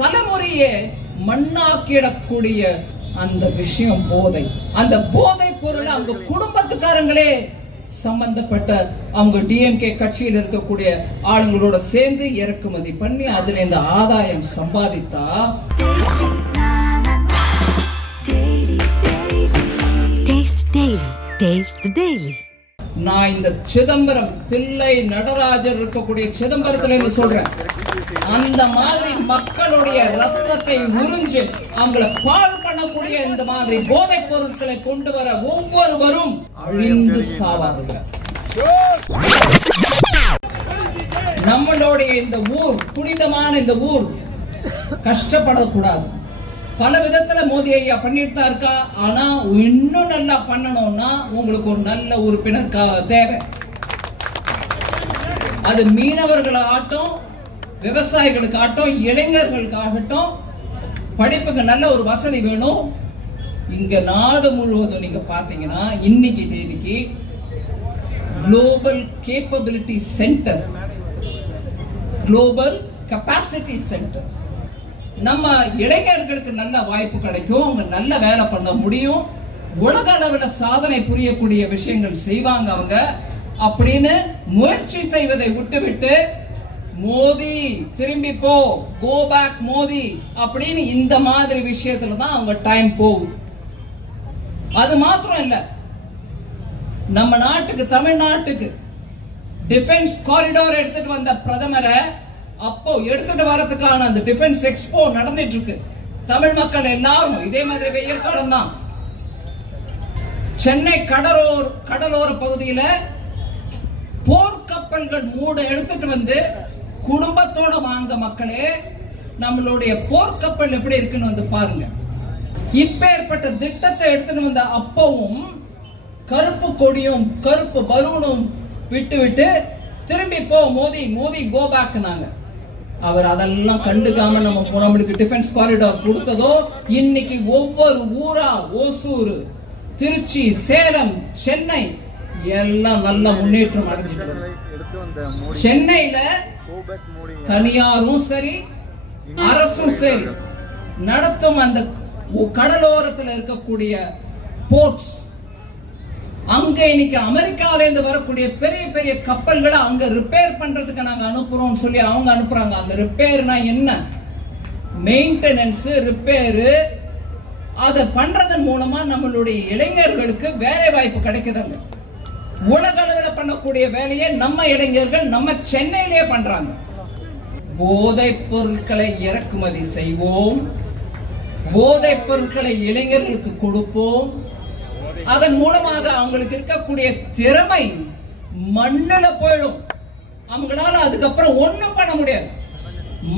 தலைமுறையே மண்ணாக்கிடக்கூடிய அந்த விஷயம் போதை அந்த போதை பொருள் அவங்க குடும்பத்துக்காரங்களே சம்பந்தப்பட்ட அவங்க டிஎம்கே கட்சியில் இருக்கக்கூடிய ஆளுங்களோட சேர்ந்து இறக்குமதி பண்ணி அதுல இந்த ஆதாயம் சம்பாதித்தா. நான் இந்த சிதம்பரம் தில்லை நடராஜர் இருக்கக்கூடிய சிதம்பரத்துல இருந்து சொல்றேன் அந்த மாதிரி மக்களுடைய ரத்தத்தை உறிஞ்சு அவங்களை பால் பண்ணக்கூடிய இந்த மாதிரி போதைப் பொருட்களை கொண்டு வர ஒவ்வொருவரும் அழிந்து சாவார்கள். நம்மளுடைய இந்த ஊர் புனிதமான இந்த ஊர் கஷ்டப்படக்கூடாது. பல விதத்துல மோதி ஐயா பண்ணிட்டு தான் இருக்கா ஆனா இன்னும் நல்லா பண்ணணும்னா உங்களுக்கு ஒரு நல்ல உறுப்பினர் தேவை. அது மீனவர்கள் ஆட்டம் விவசாயிகளுக்காகட்டும் இளைஞர்களுக்காகட்டும் படிப்புக்கு நல்ல ஒரு வசதி வேணும். இங்க நாடு முழுவதும் நீங்க பாத்தீங்கன்னா இன்னைக்கு தேதிக்கு global capability centre global capacity centres நம்ம இளைஞர்களுக்கு நல்ல வாய்ப்பு கிடைக்கும் அவங்க நல்ல வேலை பண்ண முடியும். உலக அளவில் சாதனை புரியக்கூடிய விஷயங்கள் செய்வாங்க அவங்க. அப்படின்னு முயற்சி செய்வதை விட்டுவிட்டு மோதி திரும்பி போ கோ பேக் மோதி அப்படின்னு இந்த மாதிரி விஷயத்துல தான் அவங்க டைம் போகுது. அது மாத்திரம் இல்ல. நம்ம நாட்டுக்கு தமிழ்நாட்டுக்கு டிஃபென்ஸ் காரிடோர் எடுத்துட்டு வந்த பிரதமரை அப்போ எடுத்துட்டு வரதுக்கான அந்த டிஃபென்ஸ் எக்ஸ்போ நடந்துட்டு இருக்கு. தமிழ் மக்கள் எல்லாரும் இதே மாதிரி வெயில் காலம் தான். சென்னை கடலோர் கடலோர பகுதியில போர்க்கப்பல்கள் மூட எடுத்துட்டு வந்து குடும்பத்தோட வாங்க மக்களே நம்மளுடைய போர்க்கப்பல் எப்படி இருக்குன்னு வந்து பாருங்க. இப்பேற்பட்ட திட்டத்தை எடுத்துட்டு வந்த அப்பவும் கருப்பு கொடியும் கருப்பு பலூனும் விட்டு விட்டு திரும்பி போ மோதி மோதி கோ பேக்னாங்க அவர் அதெல்லாம் கண்டுக்காம நம்ம நம்மளுக்கு டிஃபென்ஸ் காரிடார் கொடுத்ததோ இன்னைக்கு ஒவ்வொரு ஊரா ஓசூர் திருச்சி சேலம் சென்னை எல்லாம் நல்ல முன்னேற்றம் அடைஞ்சிட்டு சென்னையில தனியாரும் சரி அரசும் சரி நடத்தும் அந்த கடலோரத்துல இருக்கக்கூடிய போர்ட்ஸ் அங்க இன்னைக்கு அமெரிக்கால இருந்து வரக்கூடிய பெரிய பெரிய கப்பல்களை அங்க ரிப்பேர் பண்றதுக்கு நாங்க அனுப்புறோம் சொல்லி அவங்க அனுப்புறாங்க. அந்த ரிப்பேர்னா என்ன? மெயின்டெனன்ஸ் ரிப்பேரு அதை பண்றதன் மூலமா நம்மளுடைய இளைஞர்களுக்கு வேலை வாய்ப்பு கிடைக்குதுங்க. உலக அளவில் பண்ணக்கூடிய வேலையை நம்ம இளைஞர்கள் நம்ம சென்னையிலே பண்றாங்க. போதைப் பொருட்களை இறக்குமதி செய்வோம். போதைப் பொருட்களை இளைஞர்களுக்கு கொடுப்போம். அதன் மூலமாக அவங்களுக்கு இருக்கக்கூடிய திறமை மண்ணில் போயிடும். அவங்களால அதுக்கப்புறம் ஒண்ணும் பண்ண முடியாது.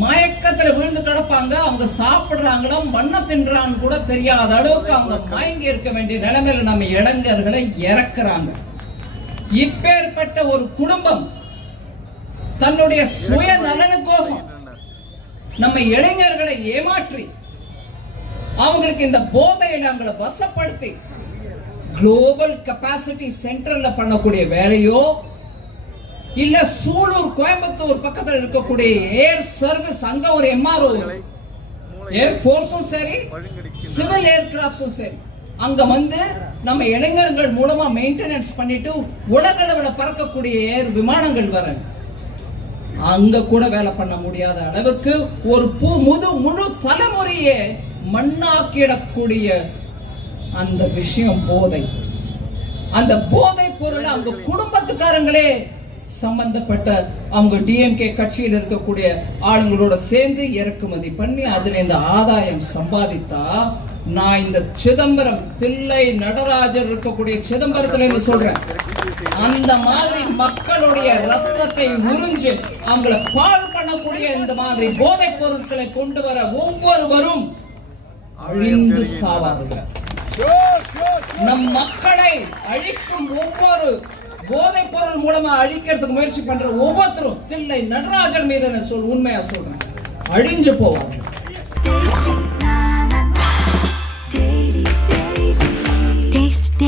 மயக்கத்துல விழுந்து கிடப்பாங்க அவங்க சாப்பிடுறாங்களோ மண்ணை தின்றான்னு கூட தெரியாத அளவுக்கு அவங்க மயங்கி இருக்க வேண்டிய நிலைமையில நம்ம இளைஞர்களை இறக்குறாங்க. இப்பேற்பட்ட ஒரு குடும்பம் தன்னுடைய சுய நலனுக்கோசம் நம்ம இளைஞர்களை ஏமாற்றி அவங்களுக்கு இந்த போதையில அவங்களை வசப்படுத்தி குளோபல் கெப்பாசிட்டி சென்டர்ல பண்ணக்கூடிய வேலையோ இல்ல சூலூர் கோயம்புத்தூர் பக்கத்துல இருக்கக்கூடிய ஏர் சர்வீஸ் அங்க ஒரு எம்ஆர்ஓ ஏர் போர்ஸும் சரி சிவில் ஏர்கிராப்ட்ஸும் சரி. அங்க வந்து நம்ம இளைஞர்கள் மூலமா மெயின்டெனன்ஸ் பண்ணிட்டு உலக அளவில் பறக்கக்கூடிய ஏர் விமானங்கள் வர. அங்க கூட வேலை பண்ண முடியாத அளவுக்கு ஒரு பூ முது முழு தலைமுறையே மண்ணாக்கிடக்கூடிய அந்த விஷயம் போதை. அந்த போதை பொருளை அவங்க குடும்பத்துக்காரங்களே சம்பந்தப்பட்ட அவங்க டிஎம்கே கட்சியில் இருக்கக்கூடிய ஆளுங்களோட சேர்ந்து இறக்குமதி பண்ணி அதுல இந்த ஆதாயம் சம்பாதித்தா நான் இந்த சிதம்பரம் தில்லை நடராஜர் இருக்கக்கூடிய சிதம்பரத்துல இருந்து சொல்றேன். அந்த மாதிரி மக்களுடைய ரத்தத்தை உறிஞ்சு அவங்கள பால் பண்ணக்கூடிய இந்த மாதிரி போதைப் பொருட்களை கொண்டு வர ஒவ்வொருவரும் அழிந்து சாவார்கள். நம் மக்களை அழிக்கும் ஒவ்வொரு போதைப் பொருள் மூலமா அழிக்கிறதுக்கு முயற்சி பண்ற ஒவ்வொருத்தரும் தில்லை நடராஜன் மீது நான் சொல் உண்மையா சொல்றேன். அழிஞ்சு போவாங்க